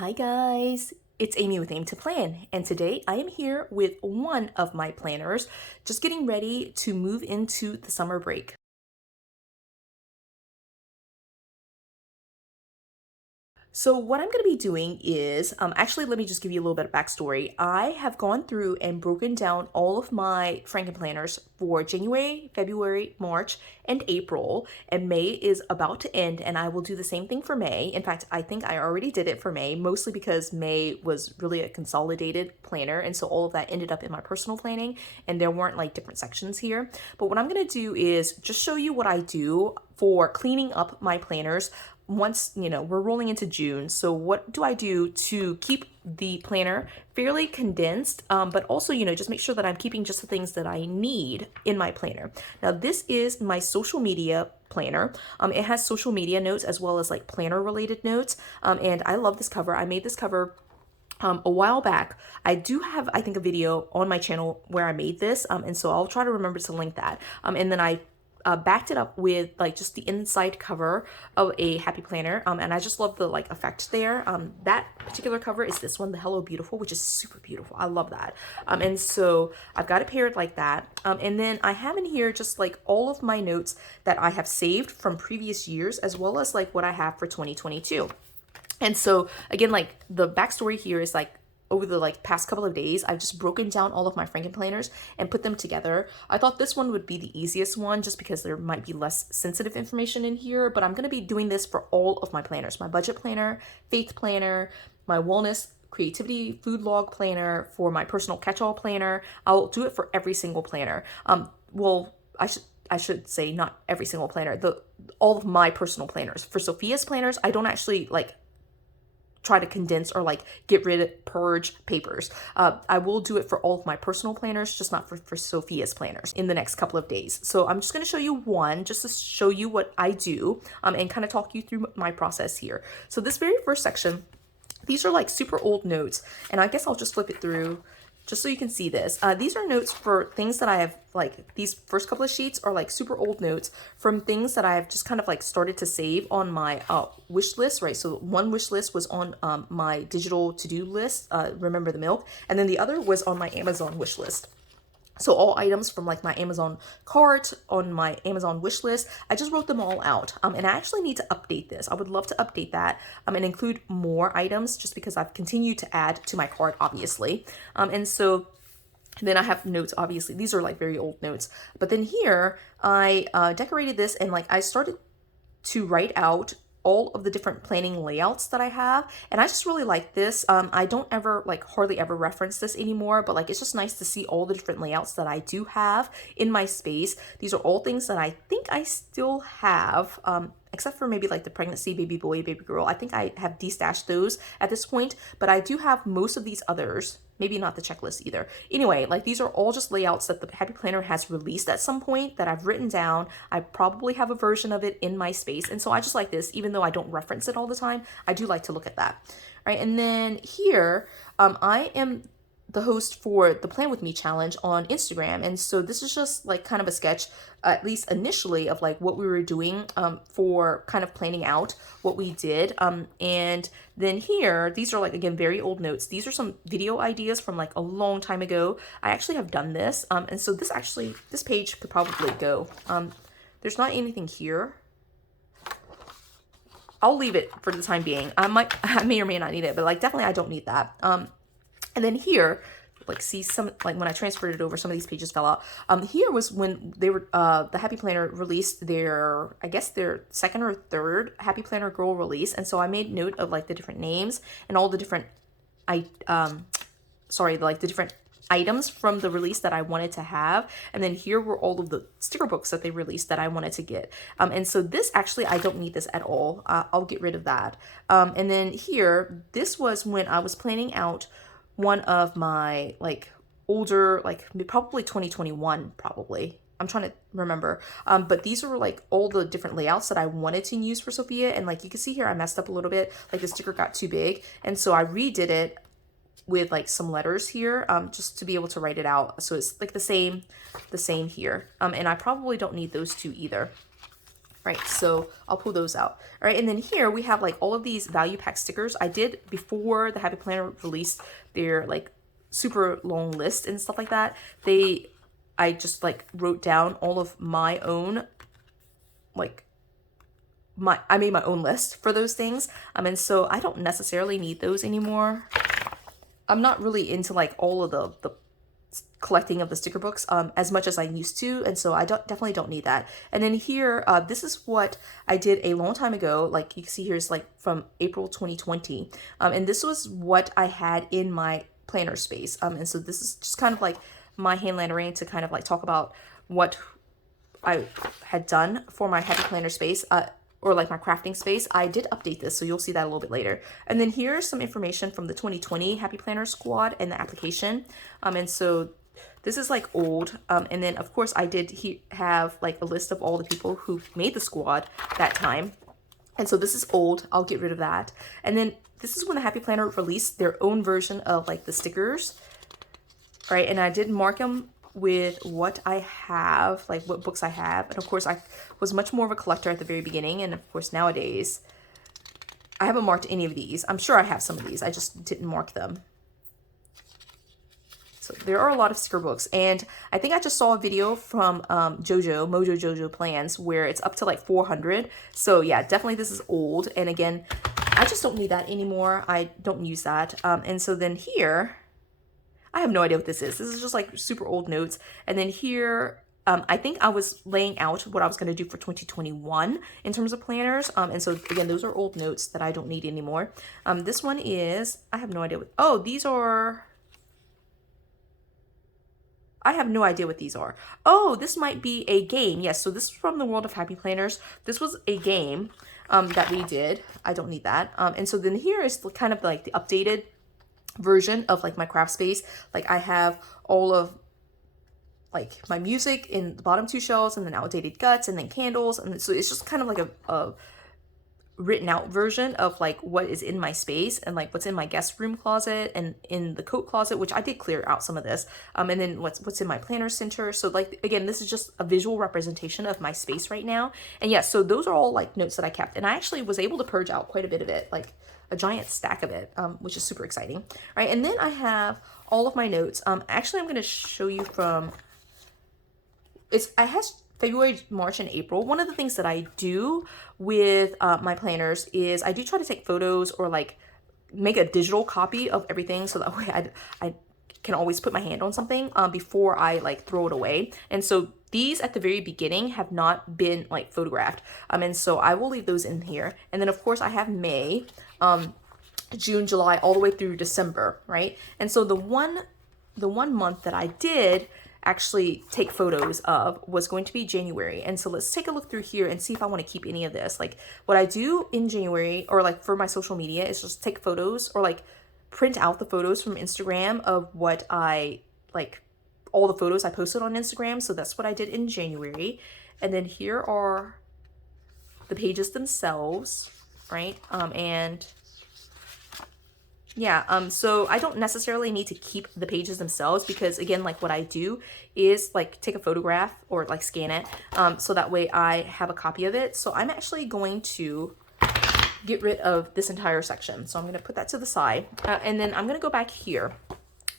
Hi guys, it's Amy with Aim to Plan, and today I am here with one of my planners, just getting ready to move into the summer break. So what I'm going to be doing is, actually, let me just give you a little bit of backstory. I have gone through and broken down all of my Franken planners for January, February, March, and April, and May is about to end, and I will do the same thing for May. In fact, I think I already did it for May, mostly because May was really a consolidated planner, and so all of that ended up in my personal planning, and there weren't like different sections here. But what I'm going to do is just show you what I do for cleaning up my planners once we're rolling into June. So what do I do to keep the planner fairly condensed, but also just make sure that I'm keeping just the things that I need in my planner. Now this is my social media planner. It has social media notes as well as like planner related notes, and I love this cover. I made this cover a while back. I do have, I think, a video on my channel where I made this, and so I'll try to remember to link that. And then I backed it up with like just the inside cover of a happy planner, and I just love the like effect there. That particular cover is this one, the Hello Beautiful, which is super beautiful. I love that. And so I've got it paired like that, and then I have in here just like all of my notes that I have saved from previous years, as well as like what I have for 2022. And so again, like the backstory here is like over the like past couple of days, I've just broken down all of my Franken planners and put them together. I thought this one would be the easiest one just because there might be less sensitive information in here, but I'm going to be doing this for all of my planners, my budget planner, faith planner, my wellness, creativity, food log planner, for my personal catch-all planner. I'll do it for every single planner. Well, I should say not every single planner, all of my personal planners. For Sophia's planners, I don't actually like try to condense or like get rid of purge papers. I will do it for all of my personal planners, just not for Sophia's planners in the next couple of days. So I'm just going to show you one just to show you what I do, and kind of talk you through my process here. So this very first section, these are like super old notes, and I guess I'll just flip it through just so you can see this. These are notes for things that I have, like these first couple of sheets are like super old notes from things that I've just kind of like started to save on my wish list, right? So one wish list was on my digital to-do list, Remember the Milk, and then the other was on my Amazon wish list. So all items from like my Amazon cart, on my Amazon wish list, I just wrote them all out. And I actually need to update this. I would love to update that and include more items just because I've continued to add to my cart, obviously. And so then I have notes, obviously. These are like very old notes. But then here, I decorated this and like I started to write out all of the different planning layouts that I have, and I just really like this. I don't ever like hardly ever reference this anymore, but like it's just nice to see all the different layouts that I do have in my space. These are all things that I think I still have, except for maybe like the pregnancy, baby boy, baby girl. I think I have destashed those at this point, but I do have most of these others. Maybe not the checklist either. Anyway, like these are all just layouts that the Happy Planner has released at some point that I've written down. I probably have a version of it in my space. And so I just like this, even though I don't reference it all the time, I do like to look at that. All right, and then here, I am the host for the Plan With Me challenge on Instagram. And so this is just like kind of a sketch, at least initially, of like what we were doing for kind of planning out what we did. And then here, these are like, again, very old notes. These are some video ideas from like a long time ago. I actually have done this. And so this page could probably go. There's not anything here. I'll leave it for the time being. I may or may not need it, but like definitely I don't need that. And then here, like see some, like when I transferred it over, some of these pages fell out. Here was when they were, the Happy Planner released their, I guess their second or third Happy Planner Girl release. And so I made note of like the different names and all the different, the different items from the release that I wanted to have. And then here were all of the sticker books that they released that I wanted to get. And so this actually, I don't need this at all. I'll get rid of that. And then here, this was when I was planning out one of my like older, like probably 2021, probably. I'm trying to remember. But these were like all the different layouts that I wanted to use for Sophia. And like you can see here, I messed up a little bit. Like the sticker got too big. And so I redid it with like some letters here, just to be able to write it out. So it's like the same here. And I probably don't need those two either. right? So I'll pull those out. All right, and then here we have like all of these value pack stickers. I did, before the Happy Planner released their like super long list and stuff like that, I just like wrote down all of my own, like I made my own list for those things. And so I don't necessarily need those anymore. I'm not really into like all of the collecting of the sticker books as much as I used to, and so I definitely don't need that. And then here, this is what I did a long time ago. Like you can see here is like from April 2020, and this was what I had in my planner space. And so this is just kind of like my hand lettering to kind of like talk about what I had done for my Happy Planner space. Or like my crafting space. I did update this, so you'll see that a little bit later. And then here's some information from the 2020 Happy Planner squad and the application. And so this is like old. And then of course I did have like a list of all the people who made the squad that time. And so this is old. I'll get rid of that. And then this is when the Happy Planner released their own version of like the stickers. All right, and I did mark them with what I have, like what books I have. And of course I was much more of a collector at the very beginning, and of course nowadays I haven't marked any of these. I'm sure I have some of these, I just didn't mark them. So there are a lot of sticker books, and I think I just saw a video from Mojo Jojo Plans where it's up to like 400. So yeah, definitely this is old, and again I just don't need that anymore. I don't use that. And so then here I have no idea what this is. This is just like super old notes. And then here, I think I was laying out what I was going to do for 2021 in terms of planners. And so again, those are old notes that I don't need anymore. This one is, I have no idea what, oh, these are, I have no idea what these are. Oh, this might be a game. Yes, so this is from the World of Happy Planners. This was a game that we did. I don't need that. And so then here is kind of like the updated version of like my craft space. Like I have all of like my music in the bottom two shelves, and then outdated guts, and then candles, and so it's just kind of like a written out version of like what is in my space, and like what's in my guest room closet and in the coat closet, which I did clear out some of this, and then what's in my planner center. So like again, this is just a visual representation of my space right now. And yes, so those are all like notes that I kept, and I actually was able to purge out quite a bit of it, like a giant stack of it, which is super exciting. All right, and then I have all of my notes. Actually, I'm going to show you from, I has February, March, and April. One of the things that I do with my planners is I do try to take photos or like make a digital copy of everything, so that way I can always put my hand on something before I like throw it away. And so these at the very beginning have not been like photographed. And so I will leave those in here. And then of course I have May, June, July, all the way through December, right? And so the one month that I did actually take photos of was going to be January. And so let's take a look through here and see if I want to keep any of this. Like what I do in January, or like for my social media, is just take photos or like print out the photos from Instagram of what I like, all the photos I posted on Instagram. So that's what I did in January. And then here are the pages themselves, right? And yeah, so I don't necessarily need to keep the pages themselves, because again, like what I do is like take a photograph or like scan it, so that way I have a copy of it. So I'm actually going to get rid of this entire section. So I'm going to put that to the side, and then I'm going to go back here.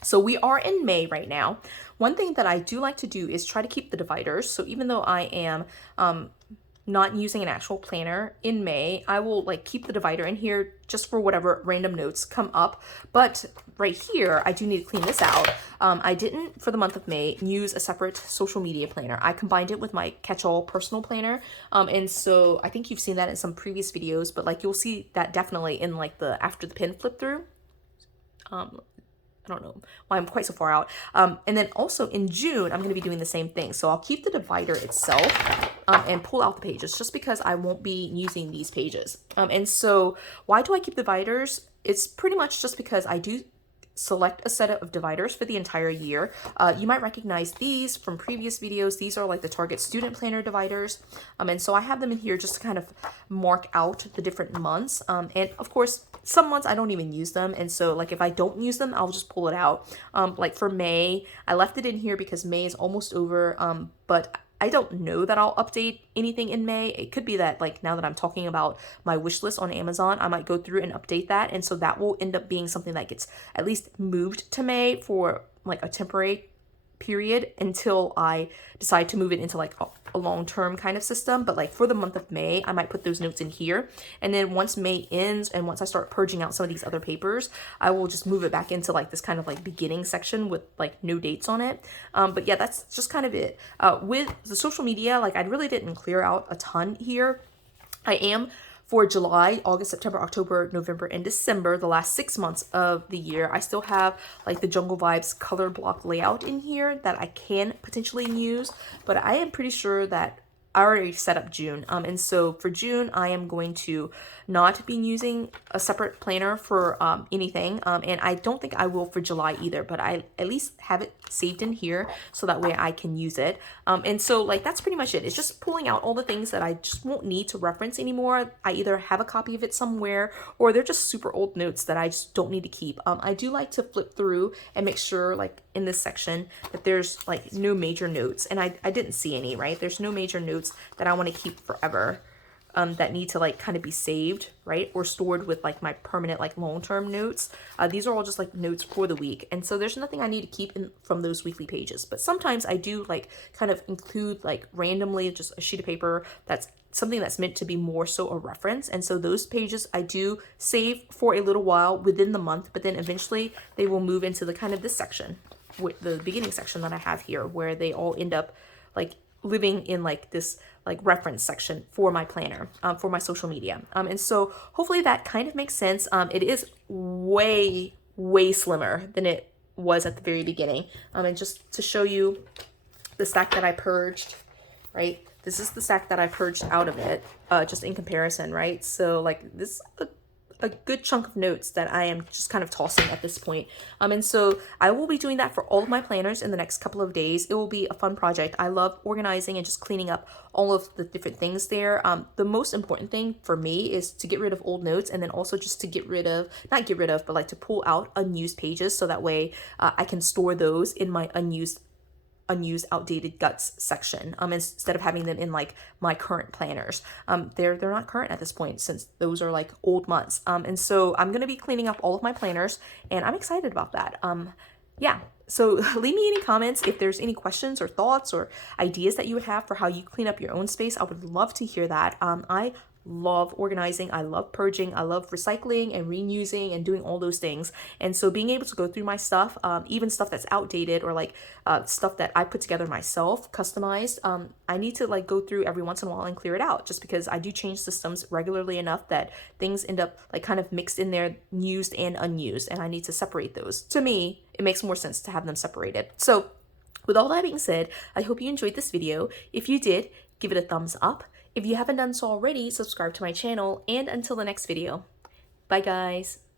So we are in May right now. One thing that I do like to do is try to keep the dividers. So even though I am not using an actual planner in May, I will like keep the divider in here just for whatever random notes come up. But right here, I do need to clean this out. I didn't, for the month of May, use a separate social media planner. I combined it with my catch-all personal planner. And so I think you've seen that in some previous videos, but like you'll see that definitely in like the after the pin flip through. I don't know why I'm quite so far out. And then also in June, I'm going to be doing the same thing. So I'll keep the divider itself and pull out the pages, just because I won't be using these pages. And so why do I keep dividers? It's pretty much just because I do select a set of dividers for the entire year. You might recognize these from previous videos. These are like the Target Student Planner dividers. And so I have them in here just to kind of mark out the different months. And of course, some months I don't even use them. And so like if I don't use them, I'll just pull it out. Like for May, I left it in here because May is almost over. But I don't know that I'll update anything in May. It could be that like now that I'm talking about my wish list on Amazon, I might go through and update that. And so that will end up being something that gets at least moved to May for like a temporary period until I decide to move it into like a long-term kind of system. But like for the month of May, I might put those notes in here. And then once May ends and once I start purging out some of these other papers, I will just move it back into like this kind of like beginning section with like no dates on it. But yeah, that's just kind of it. With the social media, like I really didn't clear out a ton here. I am for July, August, September, October, November, and December, the last 6 months of the year. I still have like the Jungle Vibes color block layout in here that I can potentially use, but I am pretty sure that I already set up June. And so for June, I am going to not be using a separate planner for anything. And I don't think I will for July either, but I at least have it saved in here so that way I can use it. And so like that's pretty much it. It's just pulling out all the things that I just won't need to reference anymore. I either have a copy of it somewhere or they're just super old notes that I just don't need to keep. I do like to flip through and make sure like in this section that there's like no major notes, and I didn't see any, right? There's no major notes that I want to keep forever. That need to like kind of be saved, right? Or stored with like my permanent like long-term notes. These are all just like notes for the week. And so there's nothing I need to keep in from those weekly pages. But sometimes I do like kind of include like randomly just a sheet of paper that's something that's meant to be more so a reference. And so those pages I do save for a little while within the month, but then eventually they will move into the kind of this section, with the beginning section that I have here, where they all end up like living in like this like reference section for my planner, for my social media. And so hopefully that kind of makes sense. It is way slimmer than it was at the very beginning. And just to show you the stack that I purged, right? This is the stack that I purged out of it, just in comparison, right? So like this is a good chunk of notes that I am just kind of tossing at this point. And so I will be doing that for all of my planners in the next couple of days. It will be a fun project. I love organizing and just cleaning up all of the different things there. The most important thing for me is to get rid of old notes, and then also just to get rid of, not get rid of, but like to pull out unused pages so that way I can store those in my unused outdated guts section, instead of having them in like my current planners. They're not current at this point since those are like old months. And so I'm going to be cleaning up all of my planners, and I'm excited about that. Yeah. So leave me any comments if there's any questions or thoughts or ideas that you would have for how you clean up your own space. I would love to hear that. I love organizing, I love purging, I love recycling and reusing and doing all those things. And so being able to go through my stuff, even stuff that's outdated or like stuff that I put together myself, customized, I need to like go through every once in a while and clear it out, just because I do change systems regularly enough that things end up like kind of mixed in there, used and unused, and I need to separate those. To me, it makes more sense to have them separated. So with all that being said, I hope you enjoyed this video. If you did, give it a thumbs up. If you haven't done so already, subscribe to my channel, and until the next video. Bye guys.